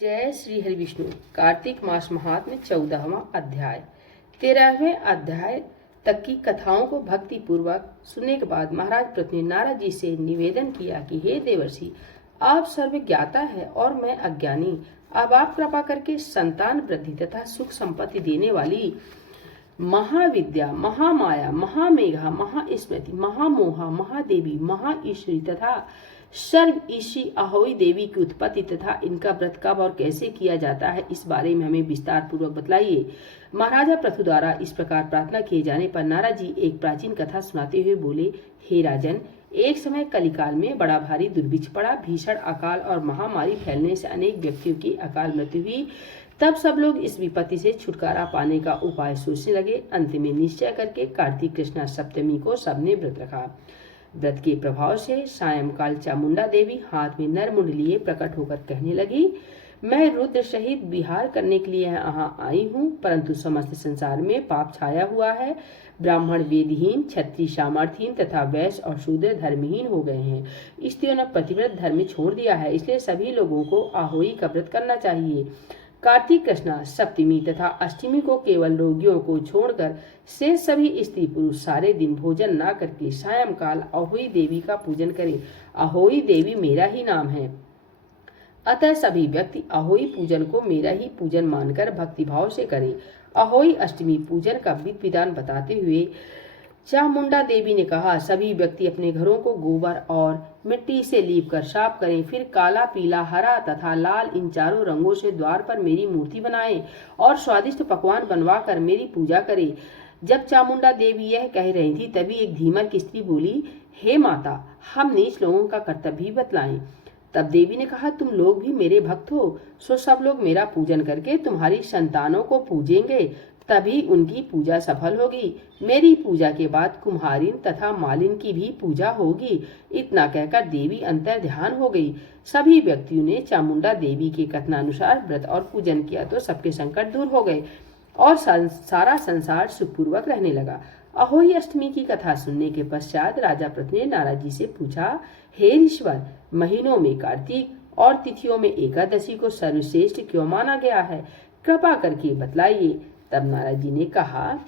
जय श्री हरि विष्णु। कार्तिक मास महात्म्य 14वां अध्याय। 13वें अध्याय तक की कथाओं को भक्ति पूर्वक सुनने के बाद महाराज पृथ्वी ने नारद जी से निवेदन किया कि हे देवर्षि, आप सर्वज्ञाता है और मैं अज्ञानी। अब आप कृपा करके संतान वृद्धि तथा सुख संपत्ति देने वाली महाविद्या, महामाया, महामेघा, महास्मृति, महामोहा, महादेवी, महाईश्वरी तथा सर्व ईशी अहोई देवी की उत्पत्ति तथा इनका व्रत कब और कैसे किया जाता है, इस बारे में हमें विस्तार पूर्वक बतलाइए। महाराजा पृथु द्वारा इस प्रकार प्रार्थना किए जाने पर नारद जी एक प्राचीन कथा सुनाते हुए बोले, हे राजन, एक समय कलिकाल में बड़ा भारी दुर्भिक्ष पड़ा। भीषण अकाल और महामारी फैलने से अनेक व्यक्तियों की अकाल मृत्यु हुई। तब सब लोग इस विपत्ति से छुटकारा पाने का उपाय सोचने लगे। अंत में निश्चय करके कार्तिक कृष्णा सप्तमी को सबने व्रत रखा। व्रत के प्रभाव से सायंकाल चामुंडा देवी हाथ में नर मुंड लिए प्रकट होकर कहने लगी, मैं रुद्र सहित विहार करने के लिए यहाँ आई हूँ, परंतु समस्त संसार में पाप छाया हुआ है। ब्राह्मण वेदहीन, क्षत्रिय सामर्थ्यहीन तथा वैश्य और शूद्र धर्महीन हो गए हैं। स्त्रियों ने पतिव्रत धर्म छोड़ दिया है, इसलिए सभी लोगों को आहोई का व्रत करना चाहिए। कार्तिक कृष्णा सप्तमी तथा अष्टमी को केवल रोगियों को छोड़कर से सभी स्त्री पुरुष सारे दिन भोजन न करके सायंकाल अहोई देवी का पूजन करें। अहोई देवी मेरा ही नाम है, अतः सभी व्यक्ति अहोई पूजन को मेरा ही पूजन मानकर भक्तिभाव से करें। अहोई अष्टमी पूजन का विधि विधान बताते हुए चामुंडा देवी ने कहा, सभी व्यक्ति अपने घरों को गोबर और मिट्टी से लीप कर साफ करें, फिर काला, पीला, हरा तथा लाल इन चारों रंगों से द्वार पर मेरी मूर्ति बनाएं और स्वादिष्ट पकवान बनवा कर मेरी पूजा करें। जब चामुंडा देवी यह कह रही थी तभी एक धीमर की स्त्री बोली, हे माता, हम नीच लोगों का कर्तव्य भी बतलाएं। तब देवी ने कहा, तुम लोग भी मेरे भक्त हो, सो सब लोग मेरा पूजन करके तुम्हारी संतानों को पूजेंगे, तभी उनकी पूजा सफल होगी। मेरी पूजा के बाद कुम्हारिन तथा मालिन की भी पूजा होगी। इतना कहकर देवी अंतर ध्यान हो गई। सभी व्यक्तियों ने चामुंडा देवी के कथनानुसार व्रत और पूजन किया तो सबके संकट दूर हो गए और सारा संसार सुखपूर्वक रहने लगा। अहोई अष्टमी की कथा सुनने के पश्चात राजा पृथु ने नारद जी से पूछा, हे ईश्वर, महीनों में कार्तिक और तिथियों में एकादशी को सर्वश्रेष्ठ क्यों माना गया है, कृपा करके बतलाइए। तब नारद जी ने कहा,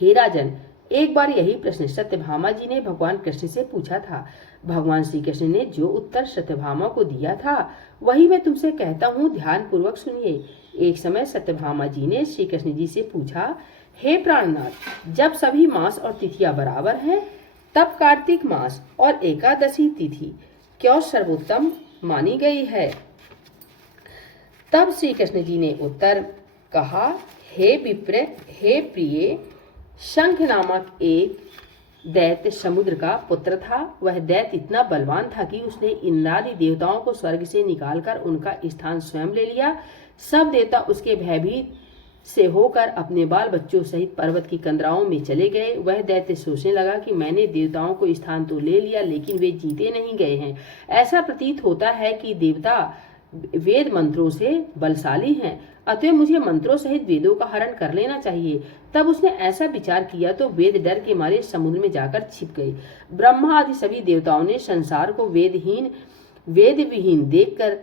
हे राजन, एक बार यही प्रश्न सत्यभामा जी ने भगवान कृष्ण से पूछा था। भगवान श्री कृष्ण ने जो उत्तर सत्यभामा को दिया था वही मैं तुमसे कहता हूँ, ध्यान पूर्वक सुनिए। एक समय सत्यभामा जी ने श्री कृष्ण जी से पूछा, हे प्राणनाथ, जब सभी मास और तिथियां बराबर हैं, तब कार्तिक मास और एकादशी तिथि क्यों सर्वोत्तम मानी गई है। तब श्री कृष्ण जी ने उत्तर कहा, हे विप्र, हे प्रिय, शंख नामक एक दैत्य समुद्र का पुत्र था। वह दैत्य इतना बलवान था कि उसने इंद्रादि देवताओं को स्वर्ग से निकालकर उनका स्थान स्वयं ले लिया। सब देवता उसके भयभीत से होकर अपने बाल बच्चों सहित पर्वत की कंदराओं में चले गए। वह दैत्य सोचने लगा कि मैंने देवताओं को स्थान तो ले लिया, लेकिन वे जीते नहीं गए हैं। ऐसा प्रतीत होता है कि देवता वेद मंत्रों से बलशाली हैं, अतः मुझे मंत्रों सहित वेदों का हरण कर लेना चाहिए। तब उसने ऐसा विचार किया तो वेद डर के मारे समुद्र में जाकर छिप गए। ब्रह्मा आदि सभी देवताओं ने संसार को वेद विहीन देखकर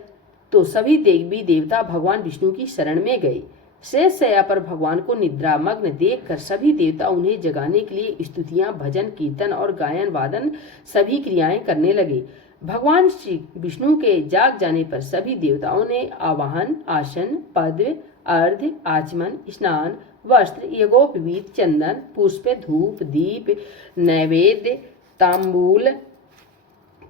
तो सभी देवी देवता भगवान विष्णु की शरण में गए। शेष शैया पर भगवान को निद्रामग्न देखकर सभी देवता उन्हें जगाने के लिए स्तुतियां, भजन, कीर्तन और गायन वादन सभी क्रियाएं करने लगे। भगवान श्री विष्णु के जाग जाने पर सभी देवताओं ने आवाहन, आसन, पद, अर्घ्य, आचमन, स्नान, वस्त्र, यज्ञोपवीत, चंदन, पुष्प, धूप, दीप, नैवेद्य, तांबूल,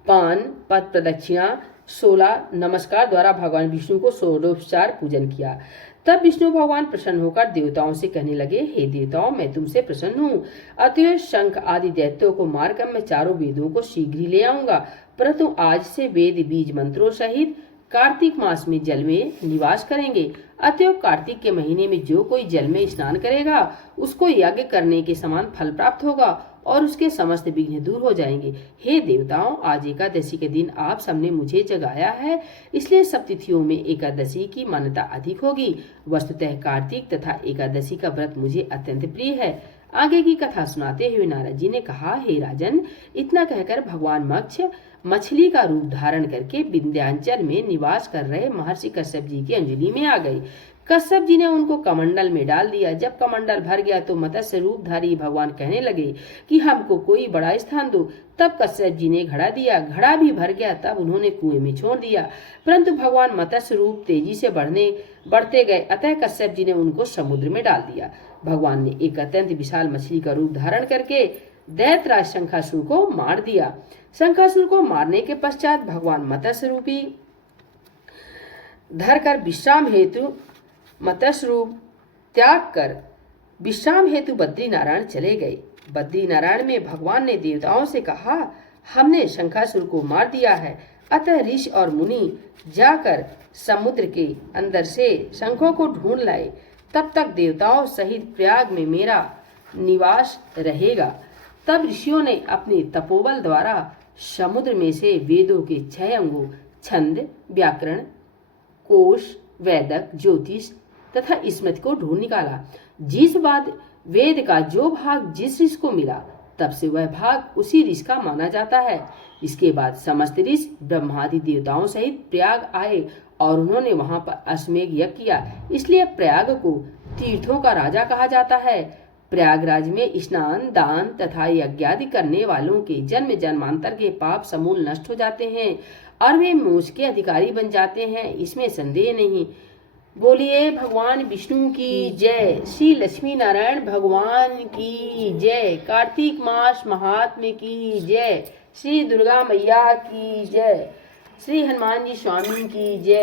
पान, पद प्रदक्षिणा, 16 नमस्कार द्वारा भगवान विष्णु को षोडशोपचार पूजन किया। तब विष्णु भगवान प्रसन्न होकर देवताओं से कहने लगे, हे देवताओं, मैं तुमसे प्रसन्न हूँ, अतः शंख आदि दैत्यों को मारकर मैं चारों वेदों को शीघ्र ही ले आऊंगा। परंतु आज से वेद बीज मंत्रों सहित कार्तिक मास में जल में निवास करेंगे। अतः कार्तिक के महीने में जो कोई जल में स्नान करेगा उसको यज्ञ करने के समान फल प्राप्त होगा और उसके समस्त विघ्न दूर हो जाएंगे। हे देवताओं, आज एकादशी के दिन आप सबने मुझे जगाया है, इसलिए सब तिथियों में एकादशी की मान्यता अधिक होगी। वस्तुतः कार्तिक तथा एकादशी का व्रत मुझे अत्यंत प्रिय है। आगे की कथा सुनाते हुए नारद जी ने कहा, हे राजन, इतना कहकर भगवान मत्स्य मछली का रूप धारण करके विंध्याचल में निवास कर रहे महर्षि कश्यप जी की अंजलि में आ गई। कश्यप जी ने उनको कमंडल में डाल दिया। जब कमंडल भर गया तो मत्स्य रूपधारी भगवान कहने लगे कि हमको कोई बड़ा स्थान दो। तब कश्यप जी ने घड़ा दिया, घड़ा भी भर गया। तब उन्होंने कुएं में छोड़ दिया, परंतु भगवान मत्स्य रूप तेजी से बढ़ते गए, अतः कश्यप जी ने उनको समुद्र में डाल दिया। भगवान ने एक अत्यंत विशाल मछली का रूप धारण करके दैत्यराज शंखासुर को मार दिया। शंखासुर को मारने के पश्चात भगवान मत्स्य रूपी धरकर विश्राम हेतु मत्स्य रूप त्याग कर विश्राम हेतु बद्रीनारायण चले गए। बद्रीनारायण में भगवान ने देवताओं से कहा, हमने शंखासुर को मार दिया है, अतः ऋषि और मुनि जाकर समुद्र के अंदर से शंखों को ढूंढ लाए। तब तक देवताओं सहित प्रयाग में मेरा निवास रहेगा। तब ऋषियों ने अपने तपोबल द्वारा समुद्र में से वेदों के 6 अंगों छंद, व्याकरण, कोश, वैदक, ज्योतिष तथा स्मृति को ढूंढ निकाला। जिस बाद वेद का जो भाग जिस ऋषि को मिला, तब से वह भाग उसी ऋषि का माना जाता है। इसके बाद समस्त ऋषि ब्रह्मादि देवताओं सहित प्रयाग आए और उन्होंने वहां पर अश्वमेध यज्ञ किया। इसलिए प्रयाग को तीर्थों का राजा कहा जाता है। प्रयागराज में स्नान, दान तथा यज्ञादि करने वालों के जन्म जन्मांतर के पाप समूल नष्ट हो जाते हैं और वे मोक्ष के अधिकारी बन जाते हैं, इसमें संदेह नहीं। बोलिए भगवान विष्णु की जय, श्री लक्ष्मी नारायण भगवान की जय, कार्तिक मास महात्म्य की जय, श्री दुर्गा मैया की जय, श्री हनुमान जी स्वामी की जय।